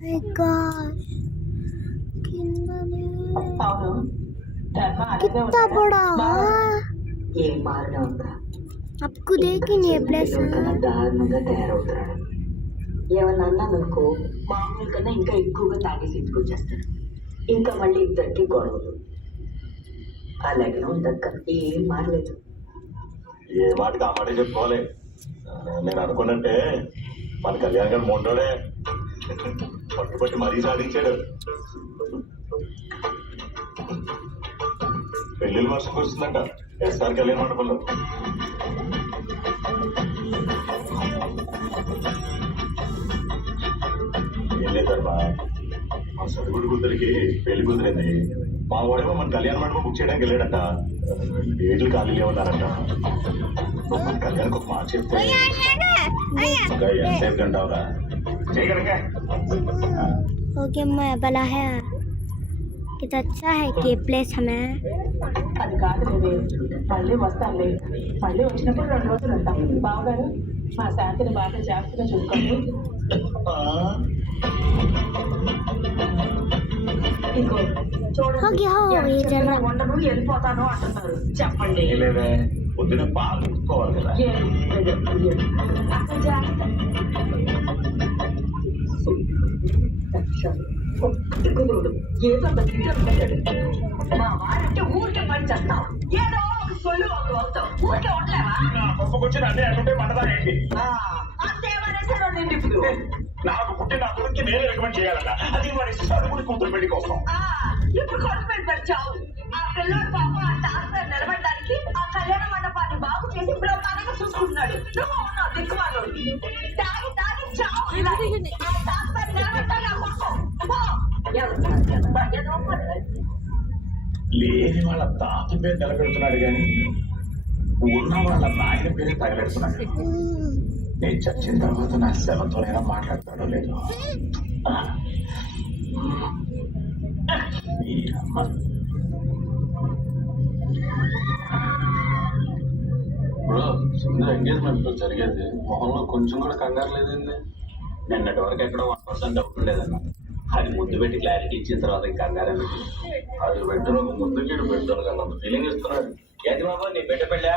कितना बड़ा ये मारना होता आपको देखी नहीं प्लेस దారుణంగా తయారవుతున్నాడు. ఏమన్నా అన్నామనుకో మామూలు కన్నా ఇంకా ఎక్కువగా తాగేసి ఇంటికొచ్చేస్తాడు. ఇంకా మళ్ళీ ఇద్దరికి గొడవలు. ఆ లగ్నం దక్క ఏం మారలేదు. ఏ మాటకి ఆ మాట చెప్పుకోవాలి. నేను అనుకున్నట్టే మన కళ్యాణ్ గారు మొండోడే పట్టుబట్టి మరీ సాధించాడు. పెళ్లిళ్ళ వర్షం కురుస్తుందంట ఎస్ఆర్ కళ్యాణ మండపంలో. ఏం లేదమ్మా, మా సరుగుడు కూతురికి పెళ్లి కుదిరింది. మా వాడేమో మన కళ్యాణ మండపం బుక్ చేయడానికి వెళ్ళాడంట. డేట్లు ఖాళీ లేవన్నారంట. మన కళ్యాణ్కి ఒక మాట చెప్తే ఇంకా ఎంతసేపు గంటావురా చేయగలగా. ओके मैं भला है कितना अच्छा है कि प्लेस हमें అది కాదు లేదే, మళ్ళీ వస్తానులే. మళ్ళీ వచ్చినప్పుడు 2 రోజులు ఉంటాం. బావగారు మా శాంతిని బాగా జాగ్రత్తగా చూసుకోండి. ఇంకో చూడండి, ఉండను వెళ్ళిపోతాను అంటున్నారు. చెప్పండి. పొద్దున పాలు చూసుకోవాలి కదా. ఏదో మా వారంటే ఊరికే పని చేస్తాం. ఏదో ఒక సొల్లు ఒక వస్తాం. ఊరికే ఉండలేవా? వచ్చిన అన్నీ అటుంటే మండదానికి అంతేమనేసి రెండు ఇప్పుడు నాకు పుట్టి నా కొడుక్కి నేనే రికమెండ్ చేయాలట. అది వాడి సరుగుడి కూతురు పెళ్లి కోసం. ఇప్పుడు కొడుకు పెడతారు చావు. ఆ పిల్లోడు పాప ఆ టాస్టర్ నిలబడడానికి ఆ కళ్యాణ మండపాన్ని బాగు చేసి బ్రహ్మాండంగా చూసుకుంటున్నాడు. నువ్వు ఉన్నావు దిక్కుమాలు తాగి తాగి చావు. ఆ టాస్టర్ నిలబడ్డాడు ఆ మొత్తం లేని వాళ్ళ తాత పేరు నిలబెడుతున్నాడు కానీ ఉన్న వాళ్ళ నాయన పేరు తగలెడుతున్నాడు. నేను చచ్చిన తర్వాత నా శవంతోనైనా మాట్లాడతాడో లేదు. బ్రో సుందర ఎంగేజ్మెంట్ జరిగేది మొహంలో కొంచెం కూడా కంగారు లేదండి. నిన్నటి వరకు ఎక్కడో 1% డౌట్ ఉండేదన్న. అది ముందు పెట్టి క్లారిటీ ఇచ్చిన తర్వాత ఇంకా కంగారు. అది పెట్టిన ఒక ముందుకి పెట్టాను కదా ఫీలింగ్ ఇస్తున్నాడు. ఏది బాబు నీ బిడ్డ పెళ్ళా?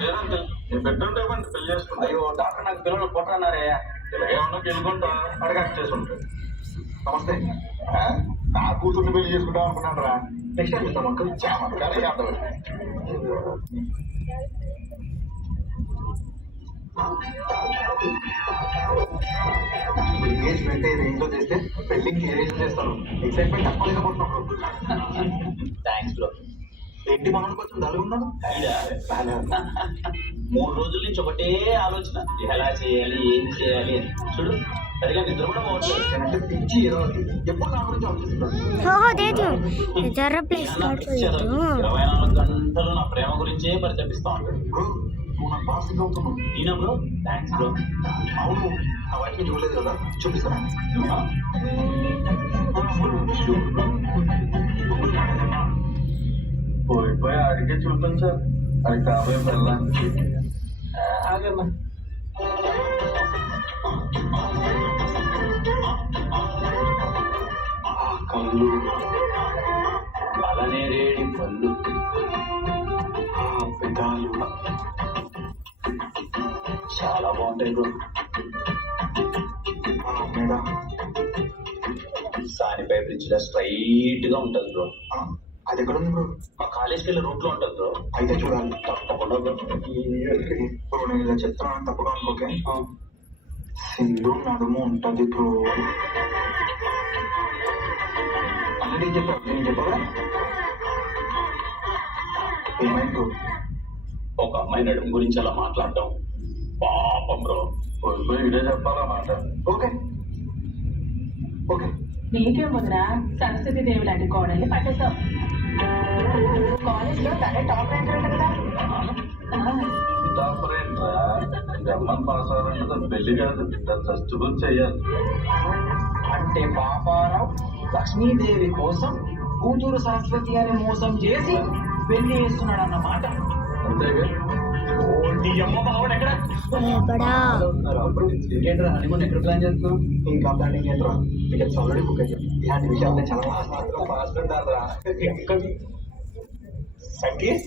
లేదంటే నేను పెట్టంటే పెళ్లి చేసుకుంటా. అయ్యో డాక్టర్ నాకు పిల్లలు పుట్టన్నారే. ఇలాగే ఉన్నా పెళ్ళుకుంటా అడగాక్ట్ చేసి ఉంటాయి. నమస్తే. నా కూతుర్ని పెళ్లి చేసుకుంటాం అనుకున్నాను రా. నెక్స్ట్ టైం ఇస్తాం అక్కడ చమత్కారం చేద్దాం. ఎంగేజ్మెంట్ ఏ రేంజ్ లో చేస్తే పెళ్లికి ఏ రేంజ్ చేస్తాను. ఎక్సైట్మెంట్ తప్పలేకపోతున్నాను. Thanks bro. ఏంటి మనకు కొంచెం దలుగున్నాను. 3 రోజుల నుంచి ఒకటే ఆలోచన, ఎలా చేయాలి ఏం చేయాలి అని. చూడు సరిగా నిద్ర కూడా పోవట్లేదు. పిచ్చి ఏదో ఎప్పుడు నా గురించి ఆలోచిస్తున్నాను. 24 గంటలు నా ప్రేమ గురించే పరితపిస్తా ఉంటాడు. నువ్వు నాకు బాగా సింగ్ అవుతున్నావు. ఈయన బ్రో థ్యాంక్స్ బ్రో. అవును ఆ వాటిని చూడలేదు కదా, చూపిస్తాను. పోయిపోయి ఆడికే చూపించారు. అది కాబోయే వెళ్ళాలి. ఆగమ్మా. కళ్ళు బలనేరేడి పళ్ళు, పెదాలు చాలా బాగుంటాయి బ్రో. సానిపై బ్రిడ్జ్ లో స్ట్రైట్ గా ఉంటుంది బ్రో. అది ఎక్కడ ఉంది బ్రో? మా కాలేజ్కి వెళ్ళే రూట్ లో ఉంటుంది బ్రో. అయితే చూడాలి తప్పకుండా బ్రో. నేను ఇలా చెప్తున్నాను తప్పకుండా అనుకోకే. సింధు నడుము ఉంటుంది బ్రో. ఆల్రెడీ చెప్పావు, నేను చెప్పావా? ఏమైంది బ్రో? ఒక అమ్మాయి నడుము గురించి అలా మాట్లాడటం పాపం బ్రో. పోయిపోయి ఇదే చెప్పాలన్నమాట. Okay okay. నీకేం వదినా సరస్వతి దేవి లాంటి కోడల్ని పట్టేశాం. కాలేజ్ లో తనే టాప్ ర్యాంక్ కదా. జమ్మన్ పాస్ అవ్వాలంటే పెళ్లి కాదు, ఫెస్టివల్ చెయ్యాలి. అంటే పాపారావు లక్ష్మీదేవి కోసం కూతురు సరస్వతి అని మోసం చేసి పెళ్లి చేస్తున్నాడు అన్నమాట. అంతేగా ఏ బడా ఇంకేంట్రా హనీమూన్ ఎక్కడ ప్లాన్ చేస్తున్నాం? ఇంకా ప్లానింగ్ ఏంట్రా టికెట్స్ ఆల్రెడీ బుక్ అయ్యాయి. ఇలాంటి విషయాలు చాలా ఫాస్ట్ ఉంటారా? సంకీస్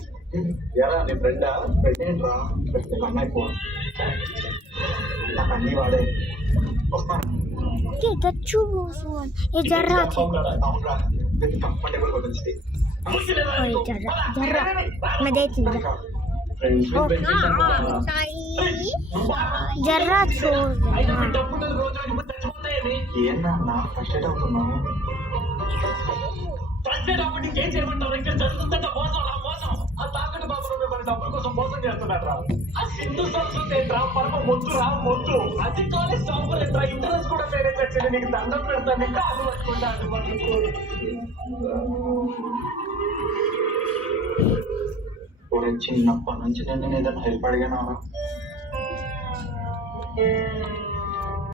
ఎలా నీ ఫ్రెండా? ఫ్రెండ్ ఏంట్రా కన్నా ఎక్కువ నాకు అన్నీ వాడే వస్తాను. kita cuba suan jarak అవునరా కంఫర్టబుల్ గా వచ్చింది. oh jarak madai friends jarak so ఏంటన్నా ఫస్ట్ ఎయిడ్ అవుతున్నావు? ఏం చేయమంటారు? ఇక్కడ జరుగుతుందంటే మోసం ఆ మోసం. ఆ తాకట్టు బాబు మన డబ్బుల కోసం మోసం చేస్తున్నారా? ఆ సింధు సంస్కృతి ఏంట్రా? పరమ మొత్తురా మొత్తు. అది కాలేజ్ టాపర్ ఏంట్రా? ఇంటరెస్ట్ కూడా పేరెంట్స్ వచ్చింది. నీకు దండం పెడతాను, నీకు కాలు పట్టుకుంటాను. ఇప్పుడు చిన్నప్పటి నుంచి నేను ఏదైనా హెల్ప్ అడిగానా?